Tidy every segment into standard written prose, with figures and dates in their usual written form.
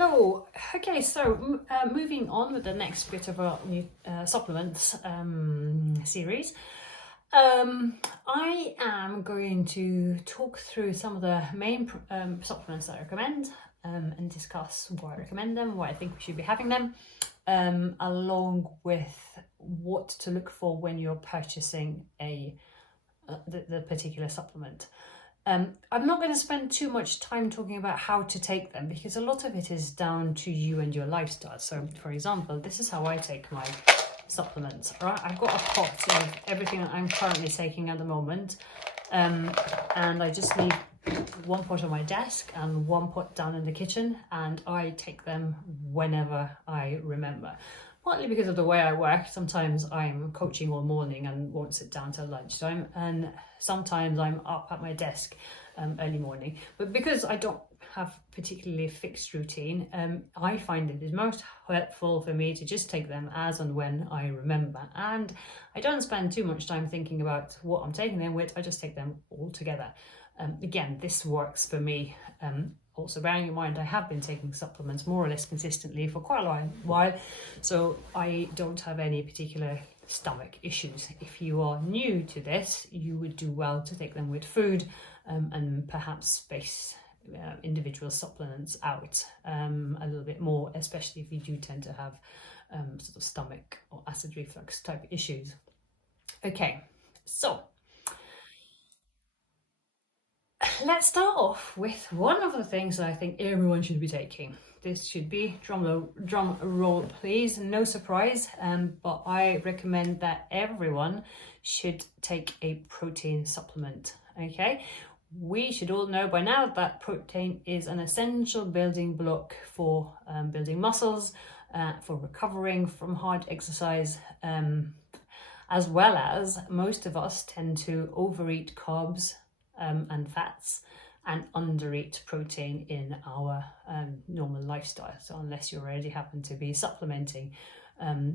Hello. Okay, so moving on with the next bit of our new supplements series. I am going to talk through some of the main supplements that I recommend and discuss why I recommend them, why I think we should be having them, along with what to look for when you're purchasing the particular supplement. I'm not going to spend too much time talking about how to take them because a lot of it is down to you and your lifestyle. So, for example, this is how I take my supplements. Right, I've got a pot of everything that I'm currently taking at the moment, and I just leave one pot on my desk and one pot down in the kitchen, and I take them whenever I remember. Partly because of the way I work, sometimes I'm coaching all morning and won't sit down till lunchtime, and sometimes I'm up at my desk early morning. But because I don't have particularly a fixed routine, I find it is most helpful for me to just take them as and when I remember. And I don't spend too much time thinking about what I'm taking them with, I just take them all together. Again, this works for me. Also bearing in mind I have been taking supplements more or less consistently for quite a while, so I don't have any particular stomach issues. If you are new to this, you would do well to take them with food and perhaps space individual supplements out a little bit more, especially if you do tend to have sort of stomach or acid reflux type issues. Okay, so let's start off with one of the things that I think everyone should be taking. This should be, drum roll please, no surprise, but I recommend that everyone should take a protein supplement, okay? We should all know by now that protein is an essential building block for building muscles, for recovering from hard exercise, as well as most of us tend to overeat carbs and fats and undereat protein in our normal lifestyle. So unless you already happen to be supplementing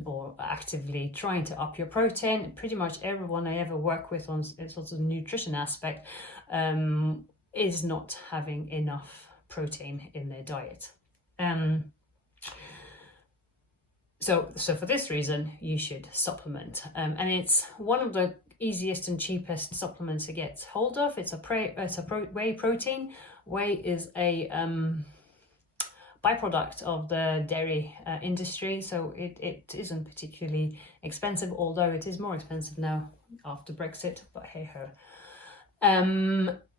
or actively trying to up your protein, pretty much everyone I ever work with on sort of nutrition aspect is not having enough protein in their diet. So for this reason, you should supplement. And it's one of the easiest and cheapest supplements to get hold of. It's a whey protein. Whey is a byproduct of the dairy industry, so it isn't particularly expensive, although it is more expensive now after Brexit, but hey ho.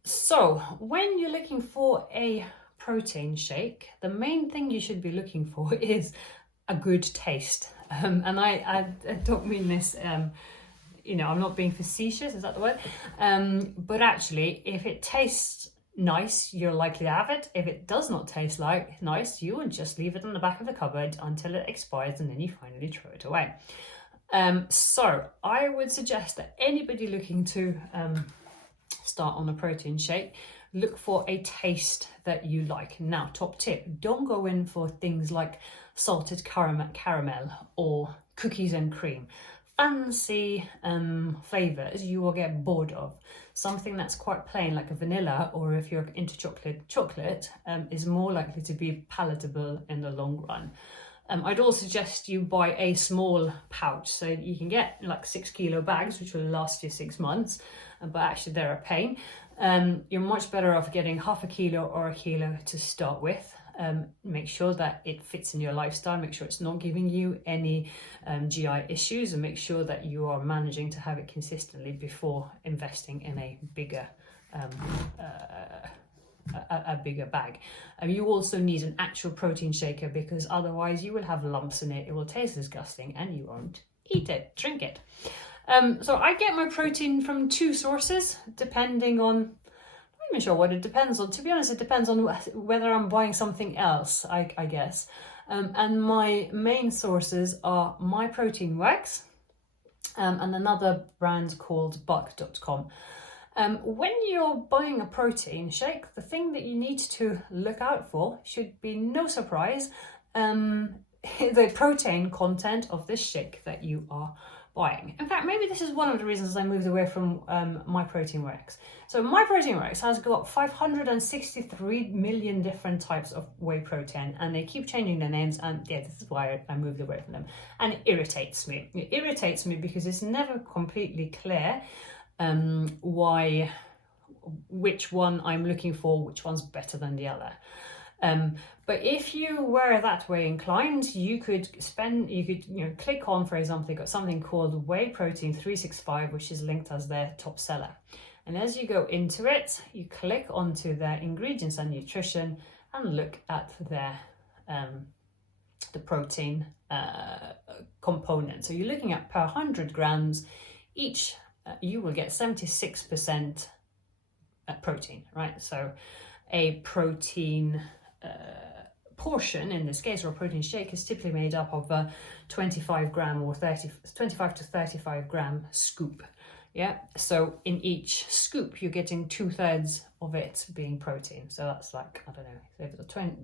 So when you're looking for a protein shake, the main thing you should be looking for is a good taste. And I don't mean this, I'm not being facetious, is that the word? But actually, if it tastes nice, you're likely to have it. If it does not taste like nice, you will just leave it in the back of the cupboard until it expires and then you finally throw it away. So I would suggest that anybody looking to start on a protein shake, look for a taste that you like. Now, top tip, don't go in for things like salted caramel or cookies and cream. Fancy flavors you will get bored of. Something that's quite plain, like a vanilla, or if you're into chocolate is more likely to be palatable in the long run. I'd also suggest you buy a small pouch, so you can get like 6 kilo bags, which will last you 6 months, but actually they're a pain. You're much better off getting half a kilo or a kilo to start with. Make sure that it fits in your lifestyle, make sure it's not giving you any GI issues, and make sure that you are managing to have it consistently before investing in a bigger bigger bag. You also need an actual protein shaker, because otherwise you will have lumps in it, it will taste disgusting, and you won't eat it, drink it. So I get my protein from 2 sources, depending on, I'm not even sure what it depends on. To be honest, it depends on whether I'm buying something else, I guess. And my main sources are My Protein Works and another brand called Bulk.com. When you're buying a protein shake, the thing that you need to look out for should be no surprise, the protein content of this shake that you are buying. In fact, maybe this is one of the reasons I moved away from MyProteinWorks. So MyProteinWorks has got 563 million different types of whey protein, and they keep changing their names, and yeah, this is why I moved away from them. And it irritates me. It irritates me because it's never completely clear which one I'm looking for, which one's better than the other. But if you were that way inclined, you could click on, for example, they've got something called Whey Protein 365, which is linked as their top seller. And as you go into it, you click onto their ingredients and nutrition and look at their the protein component. So you're looking at per 100 grams each, you will get 76% protein, right? So a protein portion in this case, or a protein shake, is typically made up of a 25 to 35 gram scoop. Yeah, so in each scoop you're getting 2/3 of it being protein. So that's like, I don't know,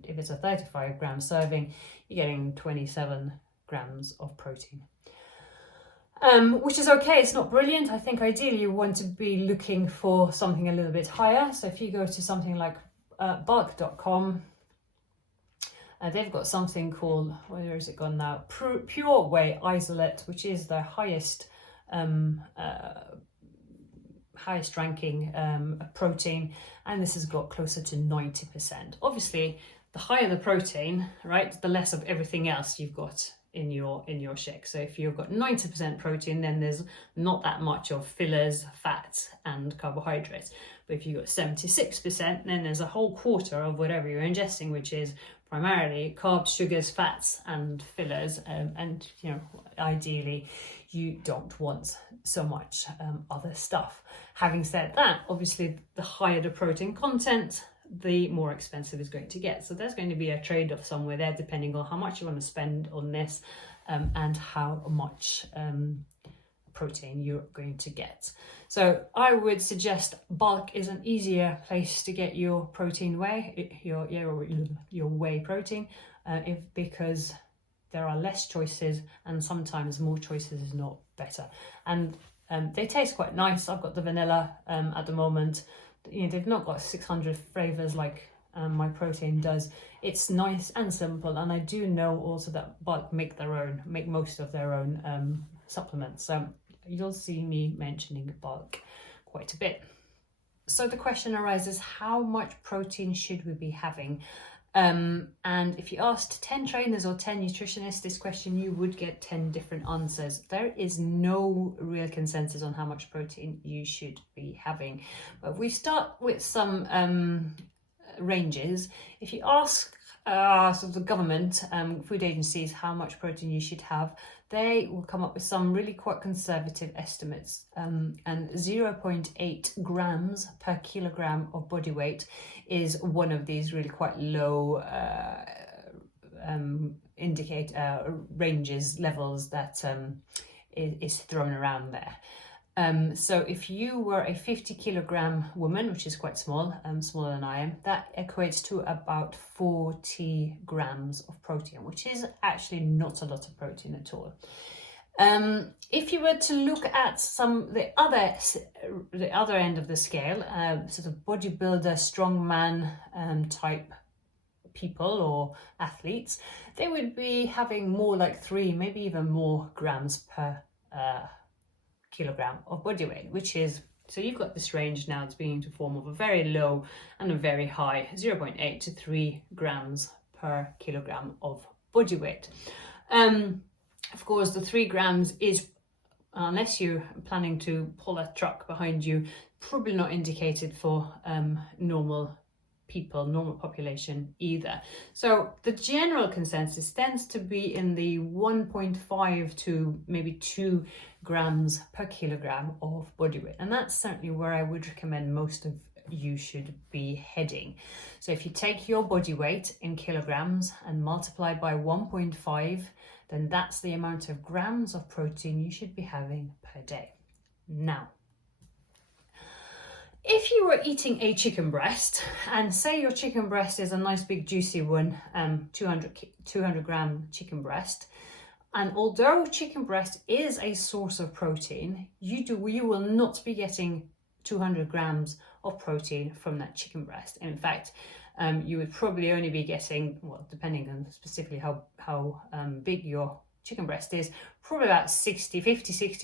if it's a 35 gram serving, you're getting 27 grams of protein. Which is okay, it's not brilliant. I think ideally you want to be looking for something a little bit higher. So if you go to something like bulk.com, they've got something called, where is it gone now? Pure Whey Isolate, which is the highest ranking protein, and this has got closer to 90%. Obviously, the higher the protein, right, the less of everything else you've got in your shake. So if you've got 90% protein, then there's not that much of fillers, fats and carbohydrates. But if you've got 76%, then there's a whole quarter of whatever you're ingesting, which is primarily carbs, sugars, fats and fillers. And ideally you don't want so much other stuff. Having said that, obviously the higher the protein content, the more expensive it's going to get. So there's going to be a trade-off somewhere there, depending on how much you want to spend on this and how much protein you're going to get. So I would suggest bulk is an easier place to get your protein your whey protein, because there are less choices, and sometimes more choices is not better. And they taste quite nice. I've got the vanilla at the moment. They've not got 600 flavors like MyProtein does. It's nice and simple, and I do know also that bulk make most of their own supplements. So you'll see me mentioning bulk quite a bit. So the question arises, how much protein should we be having? And if you asked 10 trainers or 10 nutritionists this question, you would get 10 different answers. There is no real consensus on how much protein you should be having. But if we start with some ranges, if you ask sort of the government, food agencies, how much protein you should have, they will come up with some really quite conservative estimates. And 0.8 grams per kilogram of body weight is one of these really quite low ranges, levels that is thrown around there. So if you were a 50 kilogram woman, which is quite small, smaller than I am, that equates to about 40 grams of protein, which is actually not a lot of protein at all. If you were to look at the other end of the scale, sort of bodybuilder, strongman type people or athletes, they would be having more like 3, maybe even more grams per kilogram of body weight, which is, so you've got this range now. It's being to form of a very low and a very high, 0.8 to 3 grams per kilogram of body weight. Of course, the 3 grams is, unless you're planning to pull a truck behind you, probably not indicated for normal people, normal population either. So the general consensus tends to be in the 1.5 to maybe 2 grams per kilogram of body weight. And that's certainly where I would recommend most of you should be heading. So if you take your body weight in kilograms and multiply by 1.5, then that's the amount of grams of protein you should be having per day. Now, if you were eating a chicken breast, and say your chicken breast is a nice big juicy one, 200 gram chicken breast, And although chicken breast is a source of protein, you will not be getting 200 grams of protein from that chicken breast. In fact, you would probably only be getting, well, depending on specifically how big your chicken breast is, probably about 60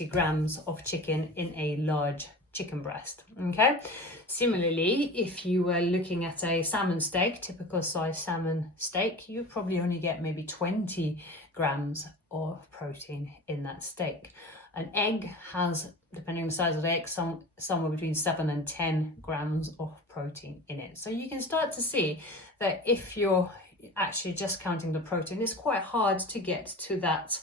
grams of chicken in a large chicken breast. Okay, similarly, if you were looking at a salmon steak, typical size salmon steak, you probably only get maybe 20 grams of protein in that steak. An egg has, depending on the size of the egg, somewhere between 7 and 10 grams of protein in it. So you can start to see that if you're actually just counting the protein, it's quite hard to get to that,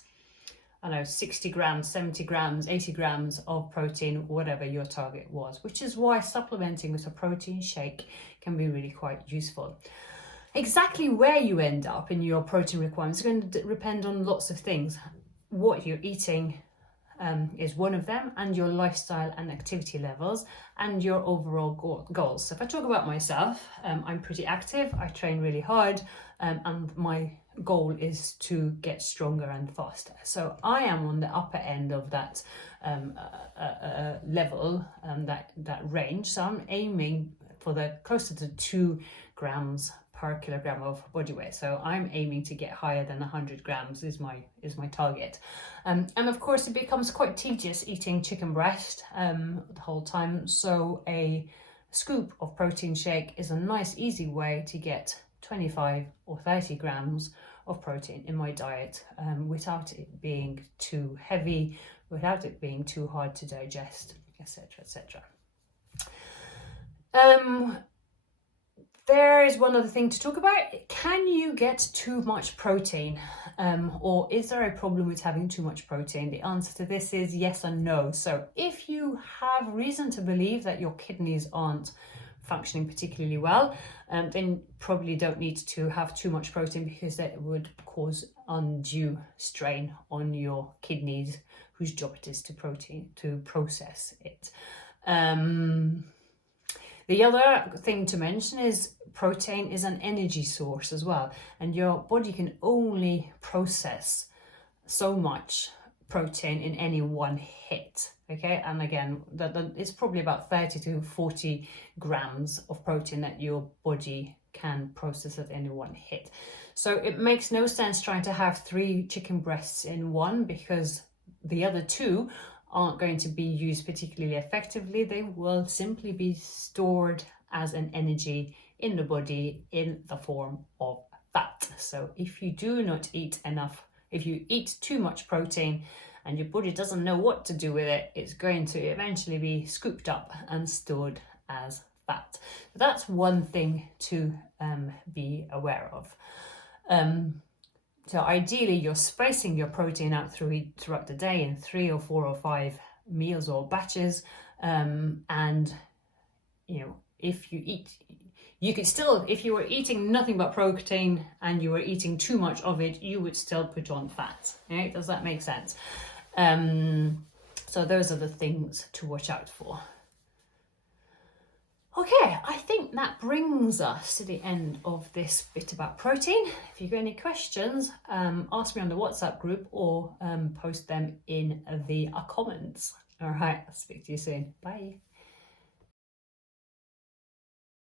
I don't know, 60 grams, 70 grams, 80 grams of protein, whatever your target was, which is why supplementing with a protein shake can be really quite useful. Exactly where you end up in your protein requirements is going to depend on lots of things. What you're eating is one of them, and your lifestyle and activity levels and your overall goals. So if I talk about myself, I'm pretty active, I train really hard, and my goal is to get stronger and faster. So I am on the upper end of that level, that range. So I'm aiming for the closer to 2 grams per kilogram of body weight. So I'm aiming to get higher than 100 grams is my target. And of course it becomes quite tedious eating chicken breast the whole time. So a scoop of protein shake is a nice easy way to get 25 or 30 grams of protein in my diet without it being too heavy, without it being too hard to digest, etc., etc. There is one other thing to talk about. Can you get too much protein? Or is there a problem with having too much protein? The answer to this is yes and no. So if you have reason to believe that your kidneys aren't functioning particularly well, then probably don't need to have too much protein, because that would cause undue strain on your kidneys, whose job it is to process it. The other thing to mention is protein is an energy source as well, and your body can only process so much protein in any one hit. Okay, and again, it's probably about 30 to 40 grams of protein that your body can process at any one hit. So it makes no sense trying to have 3 chicken breasts in one, because the other 2 aren't going to be used particularly effectively. They will simply be stored as an energy in the body in the form of fat. So if you do not eat enough, if you eat too much protein and your body doesn't know what to do with it, it's going to eventually be scooped up and stored as fat. That's one thing to be aware of. So ideally, you're spacing your protein out throughout the day in 3 or 4 or 5 meals or batches. And, if you eat, you could still, if you were eating nothing but protein and you were eating too much of it, you would still put on fat. Right? Does that make sense? So those are the things to watch out for. Okay, I think that brings us to the end of this bit about protein. If you've got any questions, ask me on the WhatsApp group or post them in the comments. All right, I'll speak to you soon. Bye.